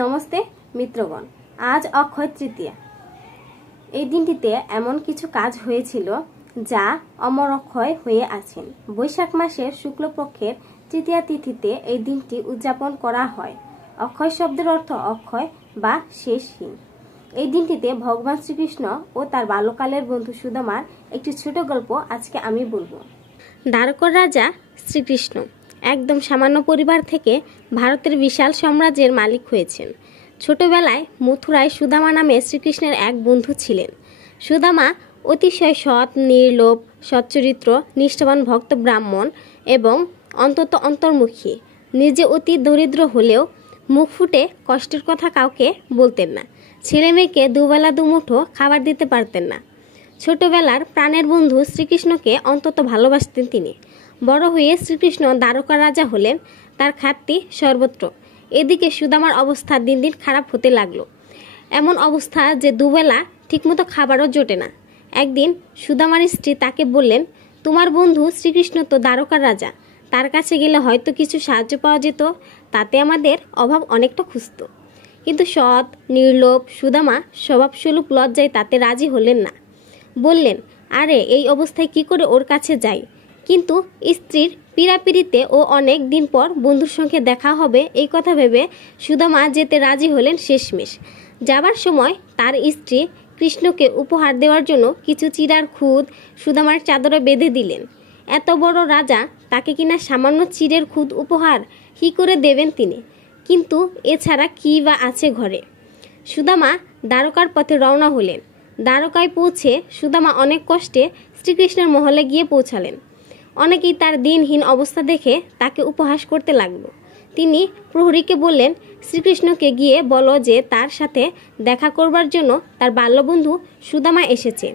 নমস্তে মিত্রগণ, আজ অক্ষয় তৃতীয়া। এই দিনটিতে এমন কিছু কাজ হয়েছিল যা অমর অক্ষয় হয়ে আছেন। বৈশাখ মাসের শুক্লপক্ষের তৃতীয়া তিথিতে এই দিনটি উদযাপন করা হয়। অক্ষয় শব্দের অর্থ অক্ষয় বা শেষহীন। এই দিনটিতে ভগবান শ্রীকৃষ্ণ ও তার বাল্যকালের বন্ধু সুদামার একটি ছোট গল্প আজকে আমি বলবো। দ্বারকার রাজা শ্রীকৃষ্ণ একদম সামান্য পরিবার থেকে ভারতের বিশাল সাম্রাজ্যের মালিক হয়েছেন। ছোটবেলায় মথুরায় সুদামা নামে শ্রীকৃষ্ণের এক বন্ধু ছিলেন। সুদামা অতিশয় সৎ, নির্লোভ, সচ্চরিত্র, নিষ্ঠাবান ভক্ত ব্রাহ্মণ এবং অন্তর্মুখী। নিজে অতি দরিদ্র হলেও মুখ ফুটে কষ্টের কথা কাউকে বলতেন না। ছেলে মেয়েকে দুবেলা দুমুঠো খাবার দিতে পারতেন না। ছোটবেলার প্রাণের বন্ধু শ্রীকৃষ্ণকে অন্তত ভালোবাসতেন তিনি। বড় হয়ে শ্রীকৃষ্ণ দ্বারকার রাজা হলেন, তার খ্যাতি সর্বত্র। এদিকে সুদামার অবস্থা দিন দিন খারাপ হতে লাগলো। এমন অবস্থা যে দুবেলা ঠিকমতো খাবারও জোটে না। একদিন সুদামার স্ত্রী তাকে বললেন, তোমার বন্ধু শ্রীকৃষ্ণ তো দ্বারকার রাজা, তার কাছে গেলে হয়তো কিছু সাহায্য পাওয়া যেত, তাতে আমাদের অভাব অনেকটা খুঁজত। কিন্তু সৎ, নির্লোভ সুদামা স্বভাবস্বরূপ লজ্জায় তাতে রাজি হলেন না। বললেন, আরে এই অবস্থায় কি করে ওর কাছে যাই। কিন্তু স্ত্রীর পীড়াপিড়িতে ও অনেক দিন পর বন্ধুর সঙ্গে দেখা হবে এই কথা ভেবে সুদামা যেতে রাজি হলেন শেষমেশ। যাবার সময় তার স্ত্রী কৃষ্ণকে উপহার দেওয়ার জন্য কিছু চিরার খুদ সুদামার চাদরে বেঁধে দিলেন। এত বড় রাজা, তাকে কিনা সামান্য চিরের খুদ উপহার কী করে দেবেন তিনি? কিন্তু এছাড়া কী বা আছে ঘরে? সুদামা দ্বারকার পথে রওনা হলেন। দ্বারকায় পৌঁছে সুদামা অনেক কষ্টে শ্রীকৃষ্ণের মহলে গিয়ে পৌঁছালেন। অনেকেই তার দিনহীন অবস্থা দেখে তাকে উপহাস করতে লাগলো। তিনি প্রহরীকে বললেন, শ্রীকৃষ্ণকে গিয়ে বলো যে তার সাথে দেখা করবার জন্য তার বাল্যবন্ধু সুদামা এসেছে।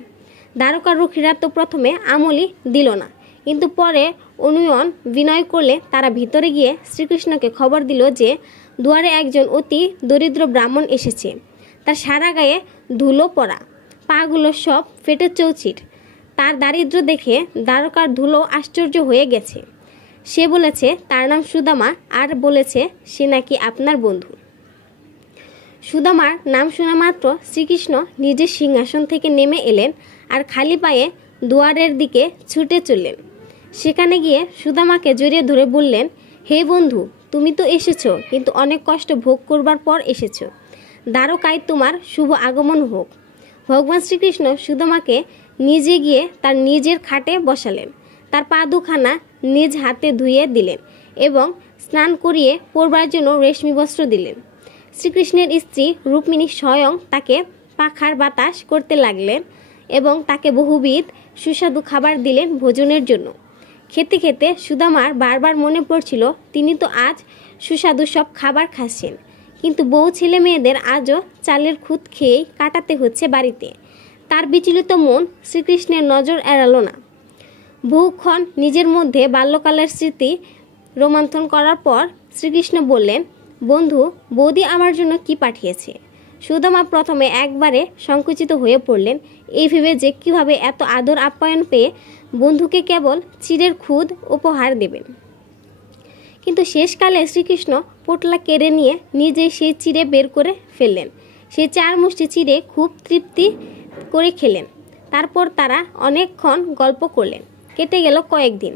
দ্বারকার রক্ষীরা তো প্রথমে আমলই দিল না, কিন্তু পরে অনুনয় বিনয় করলে তারা ভিতরে গিয়ে শ্রীকৃষ্ণকে খবর দিল যে দুয়ারে একজন অতি দরিদ্র ব্রাহ্মণ এসেছে। তার সারা গায়ে ধুলো পড়া, পাগুলো সব ফেটে চৌচির। তার দারিদ্র্য দেখে দ্বারকার ধুলো আশ্চর্য হয়ে গেছে। সে বলেছে তার নাম সুদামা, আর বলেছে সে নাকি আপনার বন্ধু। সুদামার নাম শোনা মাত্র শ্রীকৃষ্ণ নিজের সিংহাসন থেকে নেমে এলেন আর খালি পায়ে দুয়ারের দিকে ছুটে চললেন। সেখানে গিয়ে সুদামাকে জড়িয়ে ধরে বললেন, হে বন্ধু, তুমি তো এসেছো, কিন্তু অনেক কষ্ট ভোগ করবার পর এসেছো। দ্বারকায় তোমার শুভ আগমন হোক। ভগবান শ্রীকৃষ্ণ সুদামাকে নিজে গিয়ে তার নিজের খাটে বসালেন, তার পা দুখানা নিজ হাতে ধুয়ে দিলেন এবং স্নান করিয়ে পরবার জন্য রেশমি বস্ত্র দিলেন। শ্রীকৃষ্ণের স্ত্রী রুক্মিণী স্বয়ং তাকে পাখার বাতাস করতে লাগলেন এবং তাকে বহুবিধ সুস্বাদু খাবার দিলেন ভোজনের জন্য। খেতে খেতে সুদামার বারবার মনে পড়ছিল তিনি তো আজ সুস্বাদু সব খাবার খাচ্ছেন, কিন্তু বউ ছেলে মেয়েদের আজও চালের খুদ খেয়েই কাটাতে হচ্ছে বাড়িতে। তার বিচলিত মন শ্রীকৃষ্ণের নজর এড়ালো না। বহুক্ষণ নিজের মধ্যে বাল্যকালের স্মৃতি রোমন্থন করার পর শ্রীকৃষ্ণ বললেন, বন্ধু, বৌদি আমার জন্য কি পাঠিয়েছে? সুদামা প্রথমে একবারে সংকুচিত হয়ে পড়লেন, এই ভেবে যে কিভাবে এত আদর আপ্যায়ন পেয়ে বন্ধুকে কেবল চিরের খুদ উপহার দেবেন। কিন্তু শেষকালে শ্রীকৃষ্ণ পোটলা কেড়ে নিয়ে নিজেই সেই চিড়ে বের করে ফেললেন। সেই 4 মুষ্টি চিড়ে খুব তৃপ্তি করে খেলেন। তারপর তারা অনেকক্ষণ গল্প করলেন। কেটে গেল কয়েকদিন।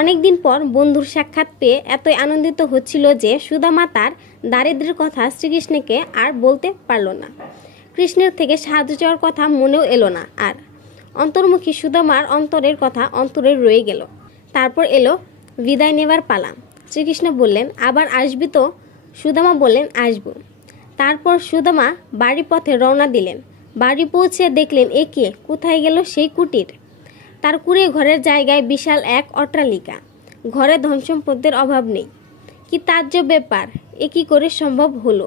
অনেকদিন পর বন্ধুর সাক্ষাৎ পেয়ে এতই আনন্দিত হচ্ছিল যে সুদামা তার দারিদ্র্যের কথা শ্রীকৃষ্ণকে আর বলতে পারল না। কৃষ্ণের থেকে সাহায্য চাওয়ার কথা মনেও এলো না আর। অন্তর্মুখী সুদামার অন্তরের কথা অন্তরে রয়ে গেল। তারপর এলো বিদায় নেবার পালা। শ্রীকৃষ্ণ বললেন, আবার আসবি তো? সুদামা বললেন, আসব। তারপর সুদামা বাড়ির পথে রওনা দিলেন। বাড়ি পৌঁছে দেখলেন, এ কে, কোথায় গেল সেই কুটির? তার কুড়ে ঘরের জায়গায় বিশাল এক অট্টালিকা। ঘরে ধনসম্পদের অভাব নেই। কি তাজ্জব ব্যাপার, এ কি করে সম্ভব হলো?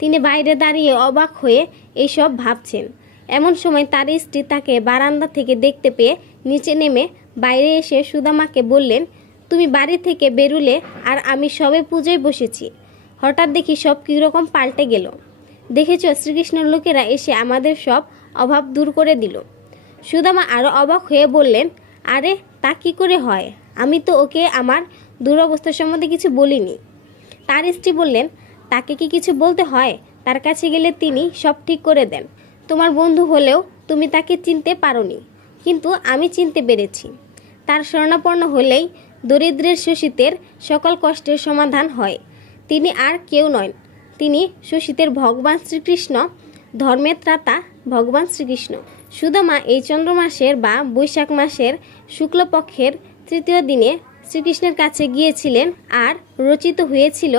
তিনি বাইরে দাঁড়িয়ে অবাক হয়ে এইসব ভাবছেন। এমন সময় তার স্ত্রী তাকে বারান্দা থেকে দেখতে পেয়ে নিচে নেমে বাইরে এসে সুদামাকে বললেন, তুমি বাড়ি থেকে বেরুলে আর আমি সবে পুজোয় বসেছি, হঠাৎ দেখি সব কীরকম পাল্টে গেল। দেখেছ, শ্রীকৃষ্ণের লোকেরা এসে আমাদের সব অভাব দূর করে দিল। সুদামা আরও অবাক হয়ে বললেন, আরে তা কি করে হয়? আমি তো ওকে আমার দুরবস্থা সম্বন্ধে কিছু বলিনি। তার স্ত্রী বললেন, তাকে কি কিছু বলতে হয়? তার কাছে গেলে তিনি সব ঠিক করে দেন। তোমার বন্ধু হলেও তুমি তাকে চিনতে পারোনি, কিন্তু আমি চিনতে পেরেছি। তার শরণাপন্ন হলেই দরিদ্রের শোষিতের সকল কষ্টের সমাধান হয়। তিনি আর কেউ নয়, তিনি শোষিতের ভগবান শ্রীকৃষ্ণ, ধর্মের ত্রাতা ভগবান শ্রীকৃষ্ণ। সুদামা এই চন্দ্র মাসের বা বৈশাখ মাসের শুক্লপক্ষের তৃতীয় দিনে শ্রীকৃষ্ণের কাছে গিয়েছিলেন, আর রচিত হয়েছিল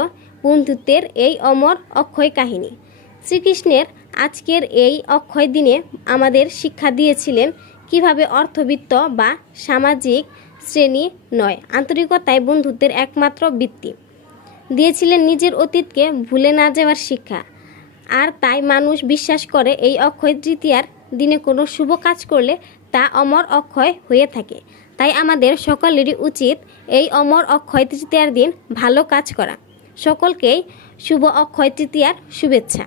বন্ধুত্বের এই অমর অক্ষয় কাহিনী। শ্রীকৃষ্ণের আজকের এই অক্ষয় দিনে আমাদের শিক্ষা দিয়েছিলেন কিভাবে অর্থবিত্ত বা সামাজিক শ্রেণী নয়, আন্তরিকতায় বন্ধুত্বের একমাত্র ভিত্তি। দিয়েছিলেন নিজের অতীতকে ভুলে না যাওয়ার শিক্ষা। আর তাই মানুষ বিশ্বাস করে এই অক্ষয় তৃতীয়ার দিনে কোনো শুভ কাজ করলে তা অমর অক্ষয় হয়ে থাকে। তাই আমাদের সকলেরই উচিত এই অমর অক্ষয় তৃতীয়ার দিন ভালো কাজ করা। সকলকেই শুভ অক্ষয় তৃতীয়ার শুভেচ্ছা।